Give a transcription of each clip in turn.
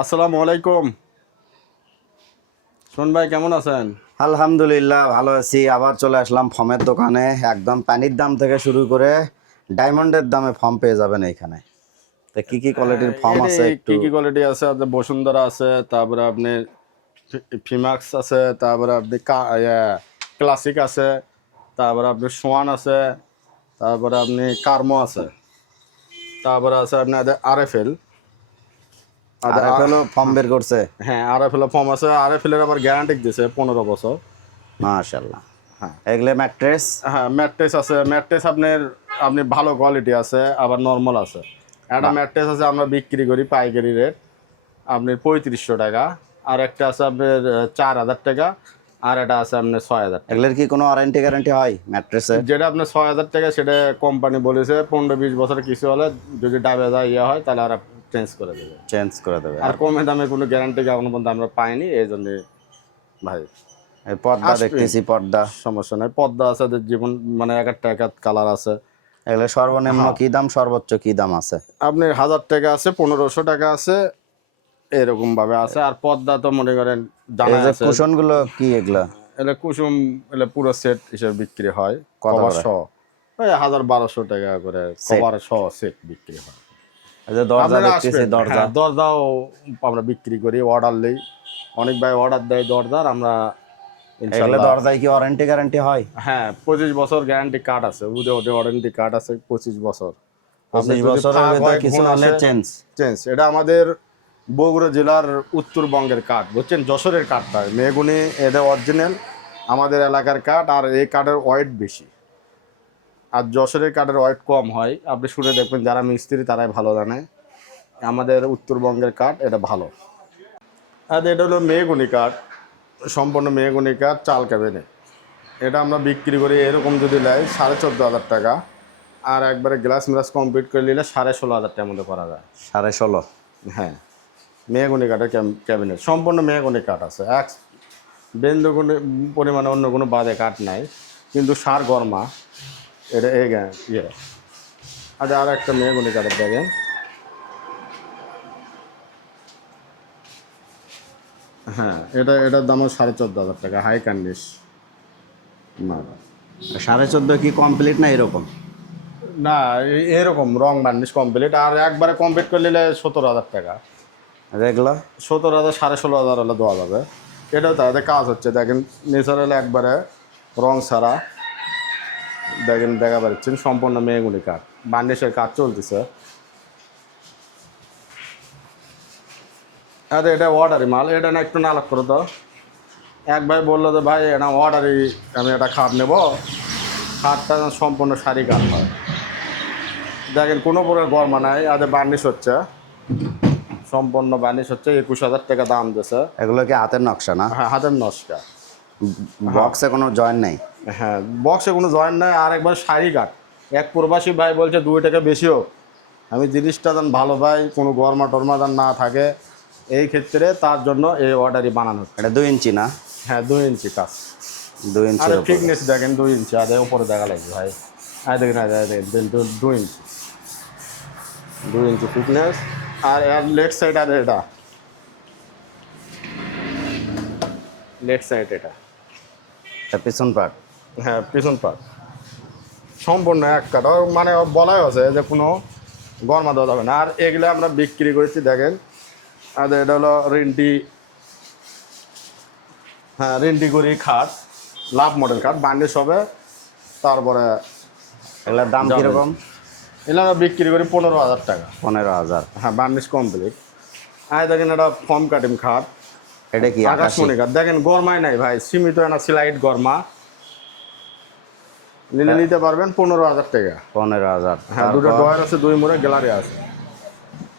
আসসালামু আলাইকুম। শোন ভাই কেমন আছেন? আলহামদুলিল্লাহ ভালো আছি। আবার চলে আসলাম ফর্মের দোকানে। একদম পানির দাম থেকে শুরু করে ডায়মন্ডের দামে ফর্ম পেয়ে যাবেন এইখানে। তো কি কি কোয়ালিটির ফর্ম আছে একটু? কি কি কোয়ালিটি আছে? আপনার বসুন্ধরা আছে তারপরে আপনি ফিমাক্স আছে তারপরে আপনি ক্লাসিক আছে তারপরে আপনি সোয়ান আছে তারপরে আপনি কার্মো আছে তারপরে আছে আপনাদের আর এফ এল আর হলো ফর্ম বের করছে। হ্যাঁ আর ফর্ম আছে। আর এফ আবার গ্যারান্টি দিছে পনেরো বছর। মাশাল্লাহ হ্যাঁ। এগুলো ম্যাট্রেস? হ্যাঁ ম্যাট্রেস আছে। ম্যাট্রেস আপনার আপনি ভালো কোয়ালিটি আছে আবার নর্মাল আছে। একটা ম্যাট্রেস আছে আমরা বিক্রি করি পাইকারি রেট আপনি পঁয়ত্রিশশো টাকা। আর একটা আছে আপনার চার হাজার টাকা। আর একটা আছে আপনার ছয় হাজার এগুলোর কি কোনো ওয়ারেন্টি গ্যারান্টি হয় ম্যাট্রেসের? যেটা আপনার ছয় হাজার টাকা সেটা কোম্পানি বলেছে পনেরো বিশ বছর কিছু হলে যদি ডাবে যায় ইয়ে হয় তাহলে আর চেঞ্জ করে দেবে। চেঞ্জ করে দেবে। আর কমে দামে কোনো গ্যারান্টি এখনও পর্যন্ত আমরা পাইনি এই জন্য ভাই। পর্দা দেখতেছি পর্দা। সমস্যা নেই আছে জীবন মানে এক একটা এক কালার আছে। এগুলো সর্বনিম্ন হ্যাঁ। কি দাম? সর্বোচ্চ কি দাম আছে? আপনার হাজার টাকা আছে পনেরোশো টাকা আছে এরকম ভাবে আছে। আর পদ্মা তো মনে করেন জানা আছে। কুশনগুলো কি এগুলো? এটা কুসুম এটা পুরো সেট হিসেবে বিক্রি হয়। কত কভার সহ। হাজার বারোশো টাকা করে কভার সহ সেট বিক্রি হয়। দরজা আপনারা দেখতেছি। দরজা। হ্যাঁ, দরজাও আমরা বিক্রি করি অর্ডার নেই। অনেক ভাই অর্ডার দেয় দরজার আমরা এগুলো দরজায় কি ওয়ারেন্টি গ্যারান্টি হয়? হ্যাঁ পঁচিশ বছর গ্যারান্টি কার্ড আছে। উদে ওয়ারেন্টি কার্ড আছে পঁচিশ বছর। পঁচিশ বছরের ভিতরে কিছু হলে চেঞ্জ চেঞ্জ এটা আমাদের বগুড়া জেলার উত্তরবঙ্গের কাঠ বুঝছেন? যশোরের কাঠটা মেগুনি এটা অরিজিনাল আমাদের এলাকার কাঠ আর এই কাঠের ওয়েট বেশি। আর যশোরের কাঠের ওয়েট কম হয়। আপনি শুনে দেখবেন যারা মিস্ত্রি তারাই ভালো জানে। আমাদের উত্তরবঙ্গের কাঠ এটা ভালো। আর এটা হলো মেগুনি কাঠ। সম্পূর্ণ মেগুনি কাঠ চাল ক্যাবিনে। এটা আমরা বিক্রি করি এরকম যদি নেয় সাড়ে চোদ্দ হাজার টাকা। আর একবারে গ্লাস মিলাস কমপ্লিট করে নিলে সাড়ে ষোলো হাজার টাকার মধ্যে করা যায়। সাড়ে ষোলো? হ্যাঁ। মেহগুনি কাঠের ক্যাবিনেট সম্পূর্ণ মেহগুনি কাঠ আছে। এক বেন্দু পরিমাণে অন্য কোনো বাদে কাঠ নাই। কিন্তু সার গরমা। এটা এই গা- ইয়ে। আচ্ছা আর একটা মেহগুনি কাঠের দেখেন। হ্যাঁ এটা এটার দাম সাড়ে চোদ্দ হাজার টাকা হাই কান্ডিস না। সাড়ে চোদ্দ কি কমপ্লিট না এরকম? না এ- এরকম রং বার্নিশ কমপ্লিট আর একবারে কমপ্লিট করে নিলে সতেরো হাজার টাকা। এগুলো সতেরো হাজার সাড়ে ষোলো হাজার হলে দেওয়া যাবে। এটাও তাদের কাজ হচ্ছে দেখেন নেচারাল একবারে রং ছাড়া। দেখেন দেখা পাচ্ছেন সম্পূর্ণ মেয়েগুলি কাঠ। বান্ডিসের কাজ চলতেছে। আরে এটা অর্ডারি মাল এটা না একটু নালক করে দাও। এক ভাই বলল যে ভাই এটা অর্ডারি আমি একটা খাট নেব। খাটটা সম্পূর্ণ শাড়ি কাঠ হয়। দেখেন কোনো প্রকার গরমা নাই আর বার্নিশ হচ্ছে সম্পূর্ণ বার্নিশ হচ্ছে একুশ হাজার টাকা দাম দিয়েছে এগুলো কি হাতের নকশা না? হ্যাঁ হাতের নস্কা বক্সে কোনো জয়েন নেই? হ্যাঁ বক্সে কোনো জয়েন্ট নাই আর একবার শাড়ি কাট। এক প্রবাসী ভাই বলছে দুই টাকা বেশি হোক। আমি জিনিসটা যেন ভালো ভাই কোনো গরমা টরমা যেন না থাকে এই ক্ষেত্রে তার জন্য এই অর্ডারই বানানো এটা দুই ইঞ্চি না? হ্যাঁ দুই ইঞ্চি কাজ। দুই ইঞ্চি আরে ফিটনেস দেখেন দুই ইঞ্চি। আরে উপরে দেখা লাগবে ভাই। আয় দেখেন আয় দেখেন দুই ইঞ্চি। দুই ইঞ্চি ফিটনেস আর এর লেফট সাইড আর এটা। লেফট সাইড এটা। পিছন পার্ট হ্যাঁ পিছন পাট সম্পূর্ণ এক কাঠ। মানে বলাই আছে যে কোনো গরমা দেওয়া যাবে না। আর এগুলো আমরা বিক্রি করেছি দেখেন। আর এটা হলো রেন্টি হ্যাঁ রেন্টি করি খাট লাভ মডেল খাট বান্ডিস হবে তারপরে এগুলোর দাম। কীরকম? এগুলো আমরা বিক্রি করি পনেরো হাজার টাকা। পনেরো হাজার। হ্যাঁ বান্ডিস কমপ্লিট। আর দেখেন এটা ফর্ম কাটিং খাট। এটা কি আকাশি? আকাশমণি কাঠ দেখেন গরমাই নাই ভাই সীমিত না সিলাইট গরমা। নিলে নিতে পারবেন পনেরো হাজার টাকা। পনেরো হাজার। হ্যাঁ দুটো ডয়ার আছে দুই মোড়ে গ্যালারি আছে।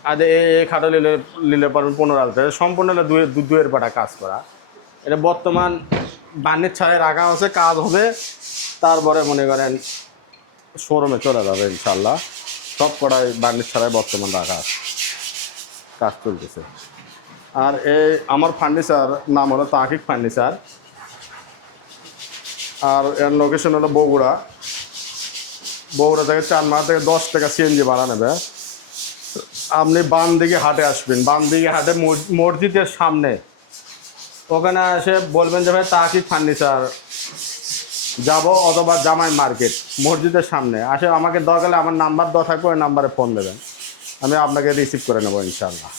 আর এই খাটো নিলে নিলে পারবেন পনেরো হাজার টাকা। সম্পূর্ণ হলে দুই দু- দুয়ের পাটা কাজ করা। এটা বর্তমান বান্নির ছাড়াই রাখা আছে কাজ হবে। তারপরে মনে করেন শোরুমে চলে যাবে ইনশাল্লাহ সব কটাই বান্নির ছাড়াই বর্তমান রাখা আছে। কাজ চলতেছে। আর এই আমার ফার্নিচার নাম হলো তাহিক ফার্নিচার। আর এর লোকেশন হলো বগুড়া। বগুড়া থেকে চার মাস থেকে দশ টাকা সিএনজি ভাড়া নেবে। আপনি বাম দিকে হাটে আসবেন। বাম দিকে হাটে মসজিদের সামনে। ওখানে এসে বলবেন যে, ভাই তাকি ফার্নিচার। যাব অথবা জামাই মার্কেট, মসজিদের সামনে। আসে আমাকে দরকার আমার নাম্বার দেওয়া থাকবে, ওই নাম্বারে ফোন দেবেন। আমি আপনাকে রিসিভ করে নেব ইনশাল্লাহ